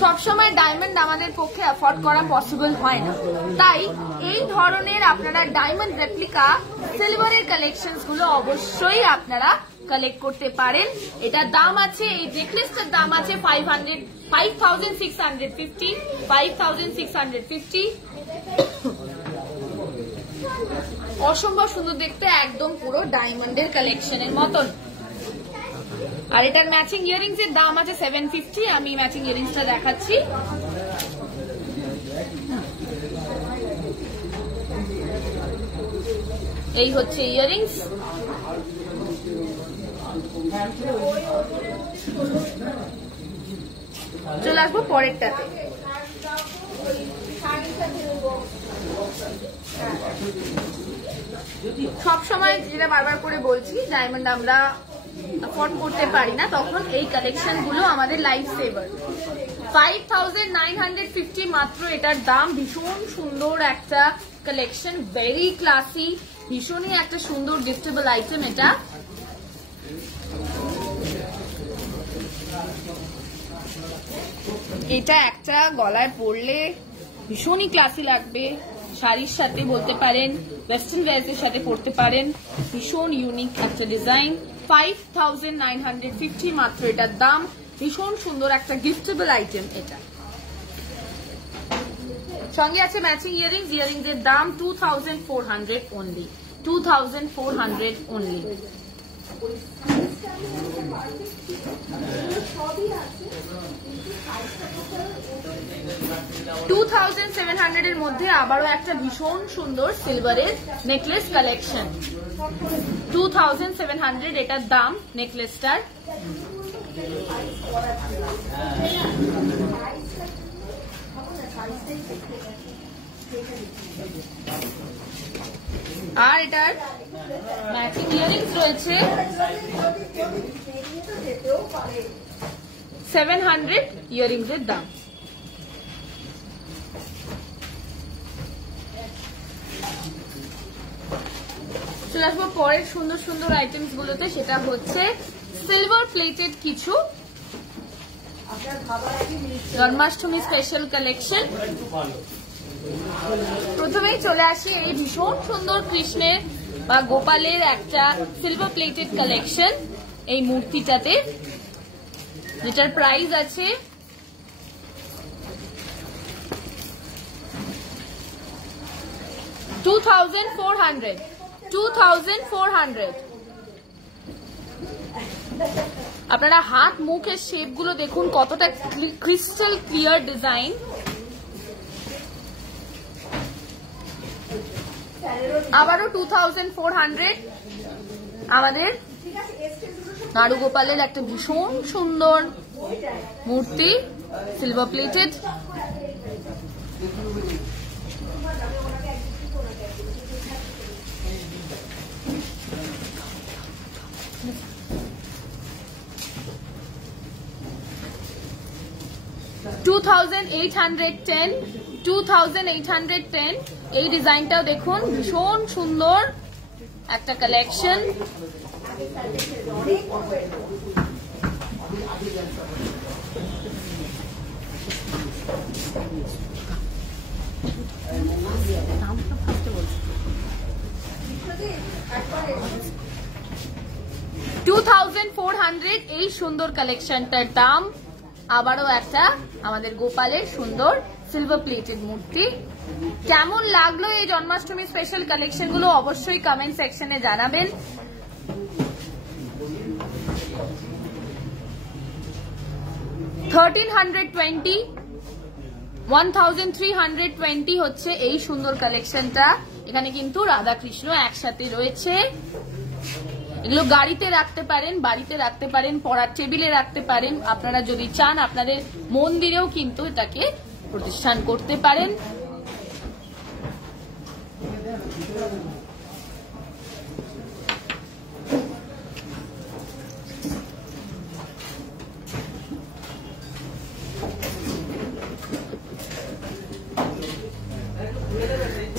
সবসময় ডায়মন্ড আমাদের পক্ষে অ্যাফোর্ড করা পসিবল হয় না, তাই এই ধরনের আপনারা ডায়মন্ড রেপ্লিকা সিলভারের কালেকশন গুলো অবশ্যই আপনারা কালেক্ট করতে পারেন। এটার দাম আছে, এই নেকলেসটার দাম আছে 5,650। 5,650। অসম্ভব সুন্দর দেখতে, একদম পুরো ডায়মন্ডের কালেকশনের মতন। আর এটার ম্যাচিং ইয়ারিংস এর দাম আছে 750। আমি ম্যাচিং ইয়ারিংসটা দেখাচ্ছি। এই হচ্ছে ইয়ারিংস। চলে আসবো পরেরটাতে। সব সময় যেটা বারবার করে বলছি, ডায়মন্ড আমরা অ্যাফোর্ড করতে পারি না, তখন এই কালেকশন গুলো আমাদের লাইফ সেভার। 5950 মাত্র এটার দাম। ভীষণ সুন্দর একটা কালেকশন, ভেরি ক্লাসি, ভীষণই একটা সুন্দর গিফটেবল আইটেম এটা। এটা একটা গলায় পরলে ভীষণই ক্লাসি লাগবে, শাড়ির সাথে বলতে পারেন, ওয়েস্টার্ন ড্রেসের সাথে পরতে পারেন। ভীষণ ইউনিক একটা ডিজাইন। 5950 মাত্র এটার দাম। ভীষণ সুন্দর একটা গিফটেবল আইটেম এটা। সঙ্গে আছে ম্যাচিং ইয়ারিংস। ইয়ারিংস এর দাম 2400 অনলি। 2400 অনলি। 2700 এর মধ্যে আবারও একটা ভীষণ সুন্দর সিলভারের নেকলেস কালেকশন। 2700 এটার দাম নেকলেসটার। আর এটার ম্যাচিং ইয়ারিংস রয়েছে 700 ইয়ারিংস এর দাম। চলে আসবো পরের সুন্দর সুন্দর আইটেমস গুলোতে। সেটা হচ্ছে সিলভার প্লেটেড কিছু জন্মাষ্টমী স্পেশাল কালেকশন। প্রথমেই চলে আসি এই ভীষণ সুন্দর কৃষ্ণের বা গোপালের একটা সিলভার প্লেটেড কালেকশন এই মূর্তিটাতে, যেটার প্রাইস আছে 2400। 2400। আপনারা হাত মুখের শেপ গুলো দেখুন কতটা ক্রিস্টাল ক্লিয়ার ডিজাইন। আবারও 2400 আমাদের নাড়ু গোপালের একটা ভীষণ সুন্দর মূর্তি সিলভার প্লেটেড। $2810 এই ডিজাইনটাও দেখুন ভীষণ সুন্দর একটা কালেকশন। $2400 এই সুন্দর কালেকশনটার দাম। আবারও একটা আমাদের গোপালের সুন্দর সিলভার প্লেটেড মূর্তি। কেমন লাগলো এই জন্মাষ্টমী স্পেশাল কালেকশন গুলো অবশ্যই কমেন্ট সেকশনে জানাবেন। $1320 হচ্ছে এই সুন্দর কালেকশনটা। এখানে কিন্তু রাধা কৃষ্ণ একসাথে রয়েছে। এগুলো গাড়িতে রাখতে পারেন, বাড়িতে রাখতে পারেন, পড়ার টেবিলে রাখতে পারেন। আপনারা যদি চান আপনাদের মন্দিরেও কিন্তু এটাকে প্রতিষ্ঠান করতে পারেন।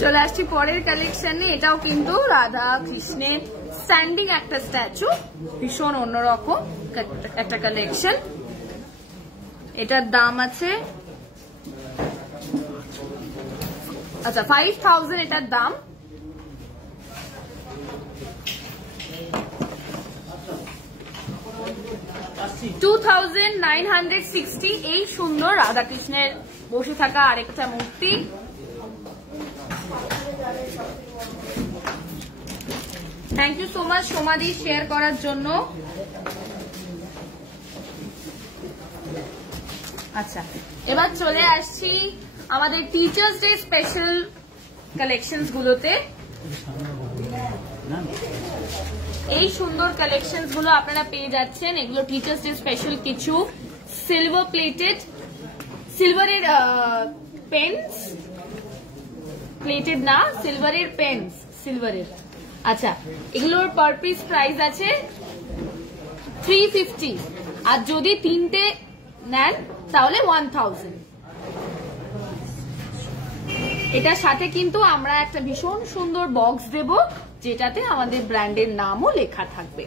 চলে আসছি পরের কালেকশনে। এটাও কিন্তু রাধা কৃষ্ণের স্ট্যান্ডিং একটা স্ট্যাচু, ভীষণ অন্যরকম একটা কালেকশন। এটার দাম আছে আচ্ছা 5000 এটার দাম। $2960 এই সুন্দর রাধাকৃষ্ণের বসে থাকা আরেকটা মূর্তি। Thank you so much Somadi share করার জন্য। আচ্ছা, এবার চলে আসছি আমাদের টিচার্স ডে স্পেশাল কালেকশনস গুলোতে। এই সুন্দর কালেকশনস গুলো আপনারা পেয়ে যাচ্ছেন। এগুলো টিচার্স ডে স্পেশাল কিছু সিলভার প্লেটেড, সিলভারের পেন্স, প্লেটেড না, সিলভারের পেন্স, সিলভারের। আচ্ছা, এগুলোর পার পিস প্রাইস আছে 350, আর যদি তিনটে নেন তাহলে 1000। এটার সাথে কিন্তু আমরা একটা ভীষণ সুন্দর বক্স দেব, যেটাতে আমাদের ব্র্যান্ডের নামও লেখা থাকবে।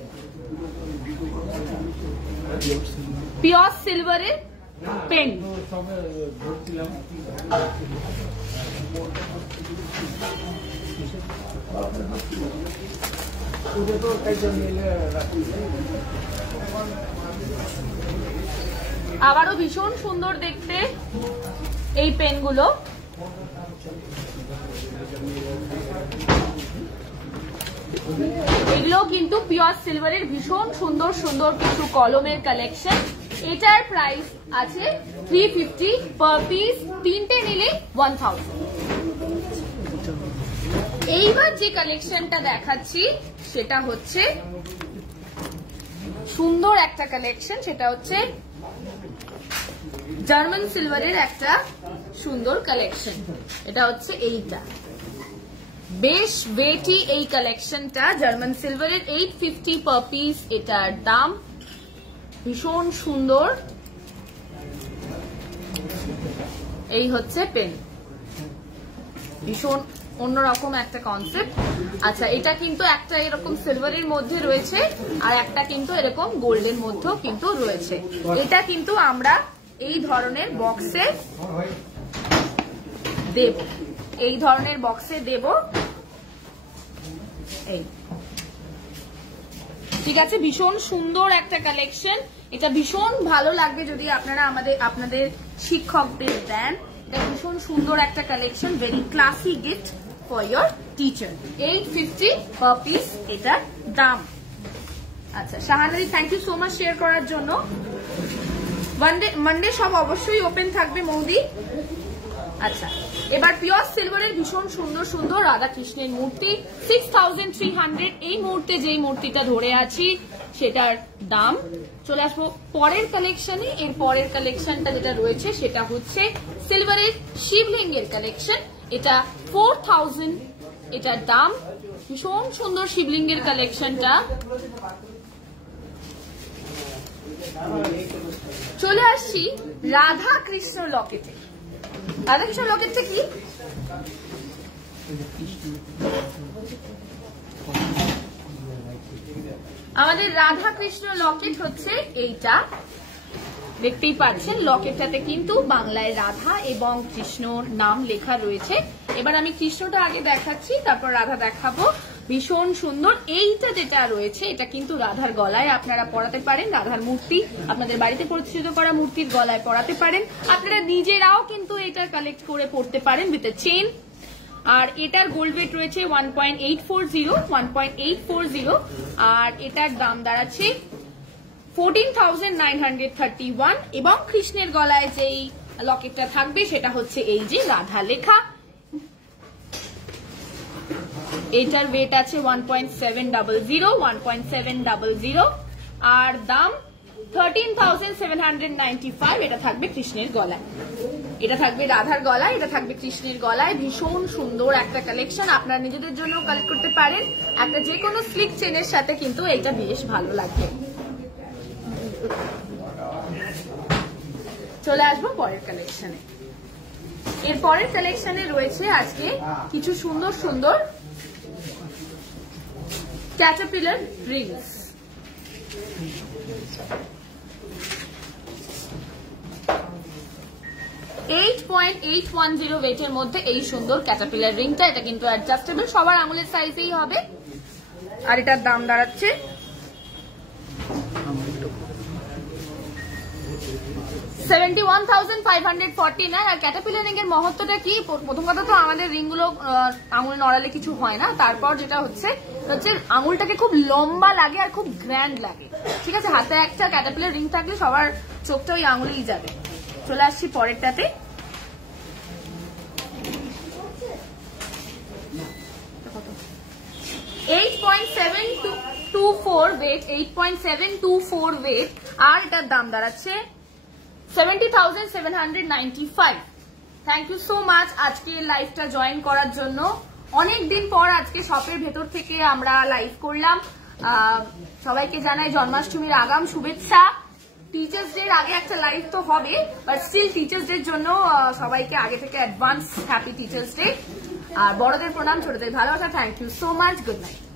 পিওর সিলভারের পেন। আবারও ভীষণ সুন্দর দেখতে এই পেনগুলো। এগুলো কিন্তু পিওর সিলভারের ভীষণ সুন্দর সুন্দর কিছু কলমের কালেকশন। এটার প্রাইস আছে 350 পার পিস, তিনটে নিলে 1000। এইবার যে কালেকশনটা দেখাচ্ছি সেটা হচ্ছে সুন্দর একটা কালেকশন, সেটা হচ্ছে জার্মান সিলভারের একটা সুন্দর কালেকশন। এটা হচ্ছে এইটা, বেশ ওয়েটি এই কালেকশনটা, জার্মান সিলভারের 850 পার পিস এটার দাম। ভীষণ সুন্দর। এই হচ্ছে পেন, ভীষণ অন্যরকম একটা কনসেপ্ট। আচ্ছা, এটা কিন্তু একটা এরকম সিলভারের মধ্যে রয়েছে, আর একটা কিন্তু এরকম গোল্ডের মধ্যেও কিন্তু রয়েছে। এটা কিন্তু আমরা এই ধরনের বক্সে দেব, এই ধরনের বক্সে দেব। এই ঠিক আছে, ভীষণ সুন্দর একটা কালেকশন। এটা ভীষণ ভালো লাগবে যদি আপনারা আপনাদের শিক্ষকদের দেন। এটা ভীষণ সুন্দর একটা collection, very classy gift for your teacher. 850 per piece এটার দাম। আচ্ছা Shahanadi, thank you so much share করার জন্য। মানডে সব অবশ্যই ওপেন থাকবে মৌদি। আচ্ছা, এবার পিওর সিলভারের ভীষণ সুন্দর সুন্দর রাধা কৃষ্ণের মূর্তি 6300। এই মুহূর্তে যেই মূর্তিটা ধরে আছি সেটার দাম। চলে আসবো পরের কালেকশনে। এর পরের কালেকশনটা যেটা রয়েছে সেটা হচ্ছে সিলভারের শিবলিঙ্গের কালেকশন। এটা 4000 এটার দাম। ভীষণ সুন্দর শিবলিঙ্গের কালেকশনটা। চলে আসছি রাধা কৃষ্ণ লকেটে। রাধা কৃষ্ণ লকেটটা কি? আমাদের রাধা কৃষ্ণ লকেট হচ্ছে এইটা, দেখতেই পাচ্ছেন। লকেটটাতে কিন্তু বাংলায় রাধা এবং কৃষ্ণর নাম লেখা রয়েছে। এবার আমি কৃষ্ণটা আগে দেখাচ্ছি, তারপর রাধা দেখাবো। ভীষণ সুন্দর। এইটা যেটা রয়েছে এটা কিন্তু রাধার গলায় আপনারা পরাতে পারেন। রাধার মূর্তি আপনাদের বাড়িতে প্রতিষ্ঠিত করা মূর্তির গলায় পরাতে পারেন। আপনারা নিজেরাও কিন্তু এটা কালেক্ট করে পড়তে পারেন উইথ এ চেইন। আর এটার গোল্ড ওয়েট রয়েছে 1.840, আর এটার দাম দাঁড়াচ্ছে 14,931। এবং কৃষ্ণের গলায় যেই লকেটটা থাকবে সেটা হচ্ছে এই যে রাধা লেখা। এটার ওয়েট আছে 1.700, আর দাম 13,795। এটা থাকবে কৃষ্ণের গলায়, এটা থাকবে রাধার গলায়, এটা থাকবে কৃষ্ণের গলায়। ভীষণ সুন্দর একটা কালেকশন, আপনারা নিজেদের জন্য কালেক্ট করতে পারেন। একটা যে কোনো স্লিক চেনের সাথে কিন্তু এটা বেশ ভালো লাগবে। চলে আসবো পরের কালেকশনে। এর পরের কালেকশনে রয়েছে আজকে কিছু সুন্দর সুন্দর ক্যাটারপিলার রিংস। $8.810 ওয়েটের মধ্যে এই সুন্দর ক্যাটারপিলার রিংটা। এটা কিন্তু অ্যাডজাস্টেবল, সবার আঙুলের সাইজেই হবে। আর এটার দাম দাঁড়াচ্ছে 71,549। আর ক্যাটারপিলার রিং এর মহত্বটা কি? প্রথম কথা তো আমাদের রিং গুলো আঙুল নড়ালে কিছু হয় না। তারপর যেটা হচ্ছে আঙুলটাকে খুব লম্বা লাগে আর খুব গ্র্যান্ড লাগে। ঠিক আছে, হাতে একটা ক্যাটারপিলার রিং থাকলে সবার চোখটা ওই আঙুলেই যাবে। চলে আসছি পরেরটাতে। কত 8.724 ওয়েট, 8.724 ওয়েট, আর এটার দাম দাঁড়াচ্ছে 70,795। থ্যাংক ইউ সো মাচ আজকে লাইভটা জয়েন করার জন্য। অনেকদিন পর আজকে শপের ভেতর থেকে আমরা লাইভ করলাম। সবাইকে জানাই জন্মাষ্টমীর আগাম শুভেচ্ছা। টিচার্স ডে আগে একটা লাইভ তো হবে, বাট স্টিল টিচার্স ডের জন্য সবাইকে আগে থেকে অ্যাডভান্স হ্যাপি টিচার্স ডে। আর বড়দের প্রণাম, ছোটদের ভালোবাসা। Thank you so much, good night.